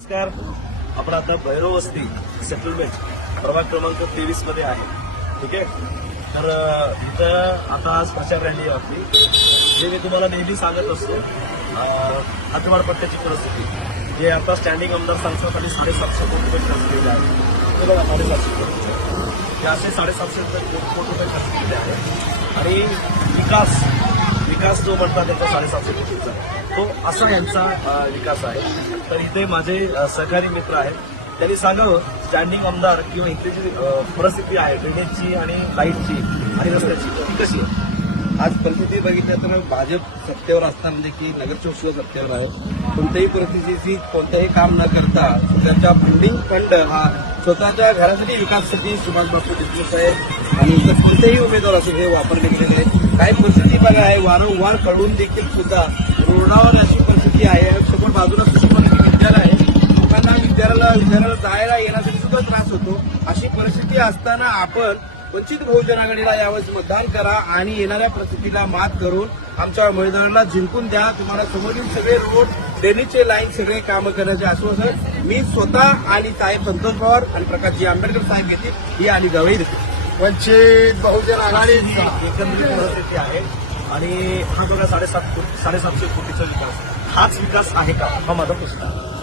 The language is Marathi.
नमस्कार. आपण आता भैरव वस्ती सेटलमेंट प्रभाग क्रमांक 23 मध्ये आहे. ठीक आहे. तर इथं आता आज प्रचार रॅली आहे आपली. जे मी तुम्हाला नेहमी सांगत असतो, हातमाड पट्ट्याची परिस्थिती जे आता स्टँडिंग आमदार संस्थांसाठी 750 कोटी रुपये खर्च केले आहे. हे बघा 750 कोटी, हे असे 750 कोटी रुपये खर्च केले आहे. आणि विकास जो म्हणतात त्याचा 750 कोटीचा तो असा यांचा विकास आहे. तर इथे माझे सहकारी मित्र आहेत, त्यांनी सांगावं स्टँडिंग आमदार किंवा इथे जी परिस्थिती आहे ड्रेनेजची आणि लाईटची आणि रस्त्याची ती कशी आहे. आज परिस्थिती बघितलं तर भाजप सत्तेवर असताना देखील नगरसेवक सुद्धा सत्तेवर आहे. कोणत्याही परिस्थितीची कोणत्याही काम न करता स्वतःच्या फंड हा स्वतःच्या घरासाठी विकासासाठी सुभाष बापू देशमुख साहेब आणि इतर कोणतेही उमेदवार असेल हे वापरले गेलेले आहेत. काही परिस्थिती बघा आहे, वारंवार कळून देखील सुद्धा रोडावर अशी परिस्थिती आहे. समोर बाजूला सुशिक्षण विद्यालय आहे, लोकांना विद्यालयाला जायला येण्यासाठी सुद्धा त्रास होतो. अशी परिस्थिती असताना आपण वंचित बहुजन आघाडीला यावेळेस मतदान करा आणि येणाऱ्या परिस्थितीला मात करून आमच्या उमेदवाराला जिंकून द्या. तुम्हाला समोरील सगळे रोड, ड्रेनेजचे लाईन सगळे कामं करण्याचे आश्वासन मी स्वतः आणि साहेब संतोष पवार आणि प्रकाशजी आंबेडकर साहेब घेतील ही आणि गवई देते. वंचित बहुजन आघाडीची एकंदरीत परिस्थिती आहे. आणि हा बघा 750 कोटीचा विकास, हाच विकास आहे का हा माझा प्रश्न आहे.